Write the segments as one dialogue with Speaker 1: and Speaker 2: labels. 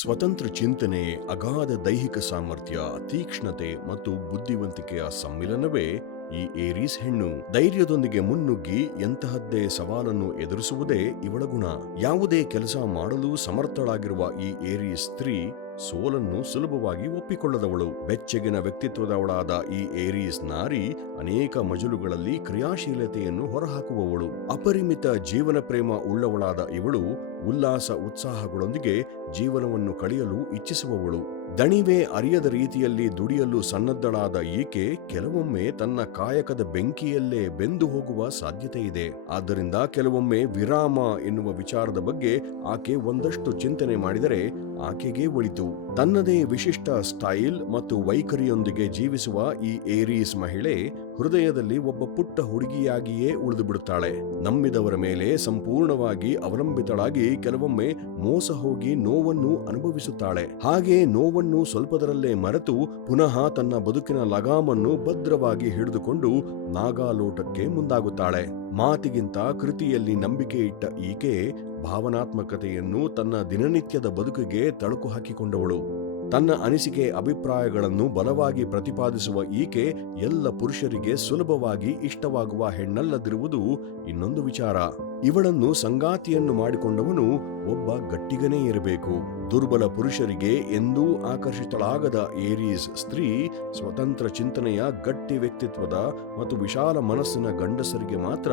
Speaker 1: ಸ್ವತಂತ್ರ ಚಿಂತನೆ, ಅಗಾಧ ದೈಹಿಕ ಸಾಮರ್ಥ್ಯ, ತೀಕ್ಷ್ಣತೆ ಮತ್ತು ಬುದ್ಧಿವಂತಿಕೆಯ ಸಮ್ಮಿಲನವೇ ಈ ಏರೀಸ್ ಹೆಣ್ಣು. ಧೈರ್ಯದೊಂದಿಗೆ ಮುನ್ನುಗ್ಗಿ ಎಂತಹದ್ದೇ ಸವಾಲನ್ನು ಎದುರಿಸುವುದೇ ಇವಳ ಗುಣ. ಯಾವುದೇ ಕೆಲಸ ಮಾಡಲು ಸಮರ್ಥಳಾಗಿರುವ ಈ ಏರೀಸ್ ಸ್ತ್ರೀ ಸೋಲನ್ನು ಸುಲಭವಾಗಿ ಒಪ್ಪಿಕೊಳ್ಳದವಳು. ಬೆಚ್ಚಗಿನ ವ್ಯಕ್ತಿತ್ವದವಳಾದ ಈ ಏರೀಸ್ ನಾರಿ ಅನೇಕ ಮಜಲುಗಳಲ್ಲಿ ಕ್ರಿಯಾಶೀಲತೆಯನ್ನು ಹೊರಹಾಕುವವಳು. ಅಪರಿಮಿತ ಜೀವನ ಪ್ರೇಮ ಉಳ್ಳವಳಾದ ಇವಳು ಉಲ್ಲಾಸ ಉತ್ಸಾಹಗಳೊಂದಿಗೆ ಜೀವನವನ್ನು ಕಳೆಯಲು ಇಚ್ಛಿಸುವವಳು. ದಣಿವೆ ಅರಿಯದ ರೀತಿಯಲ್ಲಿ ದುಡಿಯಲು ಸನ್ನದ್ಧಳಾದ ಈಕೆ ಕೆಲವೊಮ್ಮೆ ತನ್ನ ಕಾಯಕದ ಬೆಂಕಿಯಲ್ಲೇ ಬೆಂದು ಹೋಗುವ ಸಾಧ್ಯತೆ ಇದೆ ಆದ್ದರಿಂದ ಕೆಲವೊಮ್ಮೆ ವಿರಾಮ ಎನ್ನುವ ವಿಚಾರದ ಬಗ್ಗೆ ಆಕೆ ಒಂದಷ್ಟು ಚಿಂತನೆ ಮಾಡಿದರೆ ಆಕೆಗೆ ಒಳಿತು. ತನ್ನದೇ ವಿಶಿಷ್ಟ ಸ್ಟೈಲ್ ಮತ್ತು ವೈಖರಿಯೊಂದಿಗೆ ಜೀವಿಸುವ ಈ ಏರೀಸ್ ಮಹಿಳೆ ಹೃದಯದಲ್ಲಿ ಒಬ್ಬ ಪುಟ್ಟ ಹುಡುಗಿಯಾಗಿಯೇ ಉಳಿದು ಬಿಡುತ್ತಾಳೆ ನಂಬಿದವರ ಮೇಲೆ ಸಂಪೂರ್ಣವಾಗಿ ಅವಲಂಬಿತಳಾಗಿ ಕೆಲವೊಮ್ಮೆ ಮೋಸ ಹೋಗಿ ನೋವನ್ನು ಅನುಭವಿಸುತ್ತಾಳೆ. ಹಾಗೆ ನೋವನ್ನು ಸ್ವಲ್ಪದರಲ್ಲೇ ಮರೆತು ಪುನಃ ತನ್ನ ಬದುಕಿನ ಲಗಾಮನ್ನು ಭದ್ರವಾಗಿ ಹಿಡಿದುಕೊಂಡು ನಾಗಾಲೋಟಕ್ಕೆ ಮುಂದಾಗುತ್ತಾಳೆ. ಮಾತಿಗಿಂತ ಕೃತಿಯಲ್ಲಿ ನಂಬಿಕೆ ಇಟ್ಟ ಈಕೆ ಭಾವನಾತ್ಮಕತೆಯನ್ನು ತನ್ನ ದಿನನಿತ್ಯದ ಬದುಕಿಗೆ ತಳುಕು ಹಾಕಿಕೊಂಡವಳು. ತನ್ನ ಅನಿಸಿಕೆ ಅಭಿಪ್ರಾಯಗಳನ್ನು ಬಲವಾಗಿ ಪ್ರತಿಪಾದಿಸುವ ಈಕೆ ಎಲ್ಲ ಪುರುಷರಿಗೆ ಸುಲಭವಾಗಿ ಇಷ್ಟವಾಗುವ ಹೆಣ್ಣಲ್ಲದಿರುವುದು ಇನ್ನೊಂದು ವಿಚಾರ. ಇವಳನ್ನು ಸಂಗಾತಿಯನ್ನು ಮಾಡಿಕೊಂಡವನು ಒಬ್ಬ ಗಟ್ಟಿಗನೇ ಇರಬೇಕು. ದುರ್ಬಲ ಪುರುಷರಿಗೆ ಎಂದೂ ಆಕರ್ಷಿತಳಾಗದ ಏರೀಸ್ ಸ್ತ್ರೀ ಸ್ವತಂತ್ರ ಚಿಂತನೆಯ ಗಟ್ಟಿ ವ್ಯಕ್ತಿತ್ವದ ಮತ್ತು ವಿಶಾಲ ಮನಸ್ಸಿನ ಗಂಡಸರಿಗೆ ಮಾತ್ರ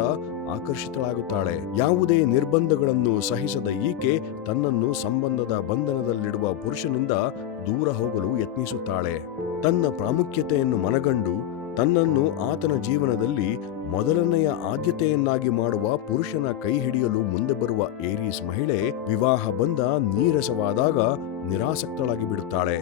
Speaker 1: ಆಕರ್ಷಿತಳಾಗುತ್ತಾಳೆ. ಯಾವುದೇ ನಿರ್ಬಂಧಗಳನ್ನು ಸಹಿಸದ ಈಕೆ ತನ್ನನ್ನು ಸಂಬಂಧದ ಬಂಧನದಲ್ಲಿಡುವ ಪುರುಷನಿಂದ ದೂರ ಹೋಗಲು ಯತ್ನಿಸುತ್ತಾಳೆ. ತನ್ನ ಪ್ರಾಮುಖ್ಯತೆಯನ್ನು ಮನಗಂಡು ತನ್ನನ್ನು ಆತನ ಜೀವನದಲ್ಲಿ ಮೊದಲನೆಯ ಆದ್ಯತೆಯನ್ನಾಗಿ ಮಾಡುವ ಪುರುಷನ ಕೈ ಹಿಡಿಯಲು ಮುಂದೆ ಬರುವ ಏರೀಸ್ ಮಹಿಳೆ ವಿವಾಹ ಬಂದ ನೀರಸವಾದಾಗ ನಿರಾಸಕ್ತಳಾಗಿ ಬಿಡುತ್ತಾಳೆ